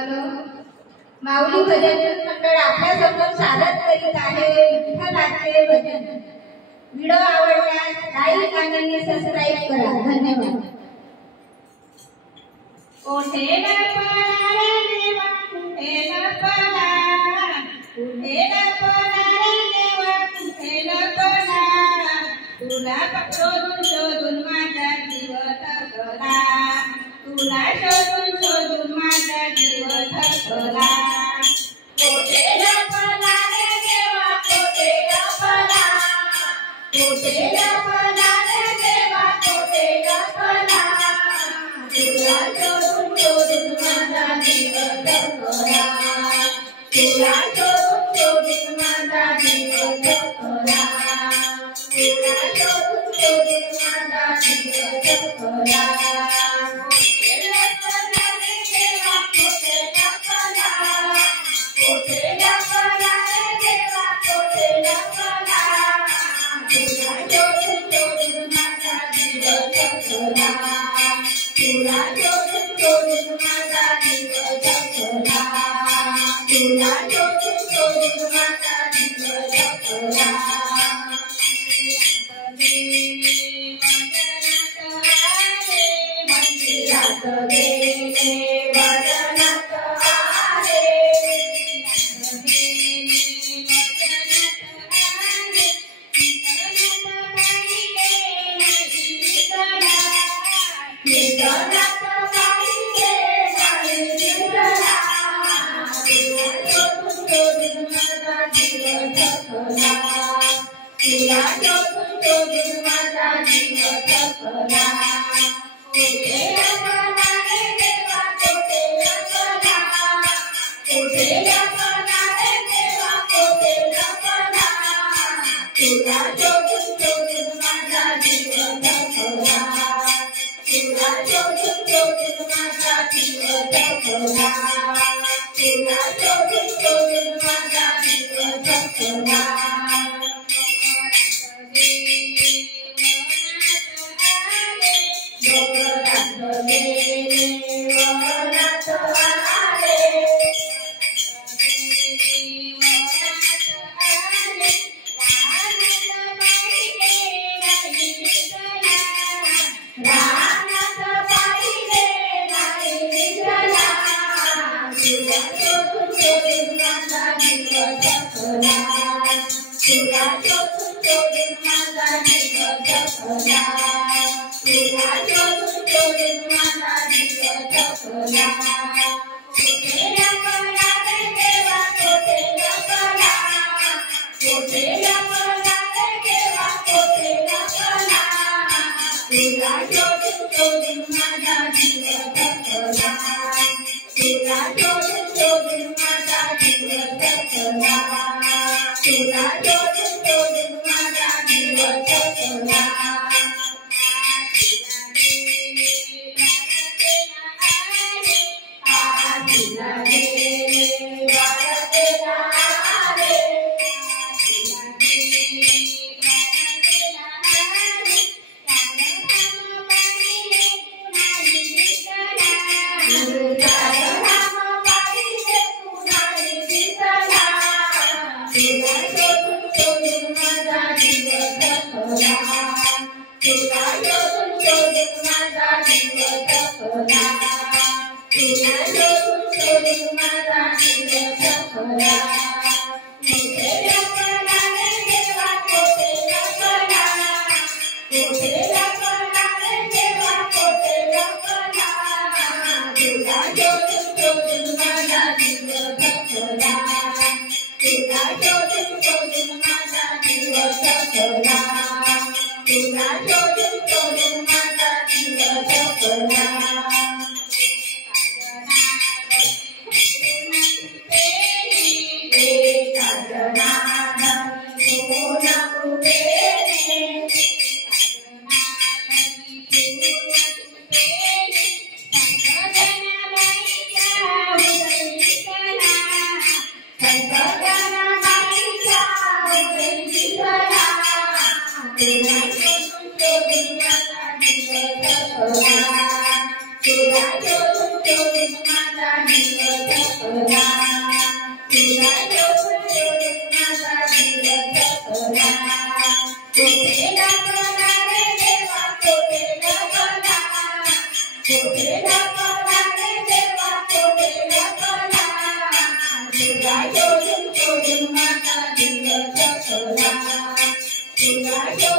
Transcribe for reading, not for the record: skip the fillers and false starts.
Hello, माऊली भजन मंडळ आपल्यासमोर सादर करीत आहे विठ्ठलाचे भजन। व्हिडिओ आवडल्यास लाईक आणि सबस्क्राईब करा। धन्यवाद। ओठेला पळा रे देवा, ओठेला पळा, ओठेला पळा रे देवा, ओठेला पळा, तुला शोधून शोधून माझा जीव थकला, तुला शोधून शोधून माझा जीव थकला। ओठेला पळा रे देवा, ओठेला पळा, ओठेला पळा रे देवा, ओठेला पळा, तुला शोधून शोधून माझा जीव थकला, तुला शोधून शोधून माझा जीव थकला, तुला शोधून शोधून माझा जीव थकला। ओठेला पळा रे देवा, ओठेला पळा, ओठेला पळा रे देवा, ओठेला पळा, तुला शोधून शोधून माझा जीव थकला, तुला शोधून शोधून माझा जीव थकला, तुला शोधून शोधून माझा जीव थकला। मंदिरात गेले वदनात आले, कीर्तनात पाहिले नाही दिसला, तुला शोधून शोधून माझा जीव थकला, तुला शोधून शोधून माझा जीव थकला। ओठेला पळा रे देवा, ओठेला पळा, ओठेला पळा रे देवा, ओठेला पळा, तुला शोधून शोधून माझा जीव थकला, तुला शोधून शोधून माझा जीव थकला, तुला शोधून शोधून माझा जीव थकला। डोंगरात गेले वनात आले, रानात पाहिले नाही दिसला, तुला शोधून शोधून माझा जीव थकला, तुला शोधून शोधून माझा जीव थकला, तुला शोधून शोधून माझा जीव थकला। ओठेला पळा रे देवा, ओठेला पळा, ओठेला पळा रे देवा, ओठेला पळा, तुला शोधून शोधून माझा जीव थकला, तुला शोधून शोधून माझा जीव थकला, तुला शोधून शोधून माझा जीव थकला। आजीला गेले वारतेला आले, आजीला गेले वारतेला आले, नाम पाहिले कुणाही दिसला, गुरुचा नाम पाहिले कुणाही दिसला, तुला शोधून शोधून माझा जीव थकला, तुला शोधून शोधून माझा जीव थकला, तुला शोधून शोधून माझा जीव थकला। ओठेला पळा रे देवा, ओठेला पळा, ओठेला पळा रे देवा, ओठेला पळा, तुला शोधून शोधून माझा जीव थकला, तुला शोधून शोधून माझा जीव थकला, तुला शोधून शोधून माझा जीव थकला। संगगनाबाईच्या शोधून शोधून माझा दिवस करा तुला